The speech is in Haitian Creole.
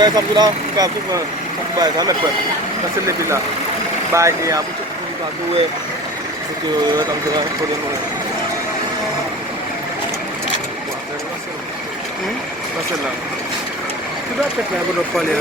guys, sa pula ka tu ba sa me pet. Kasi le bila. Bai ni abu tu ka tu itu tam juga ko ni mo. Masalah. Sudah cek lah berapa ni.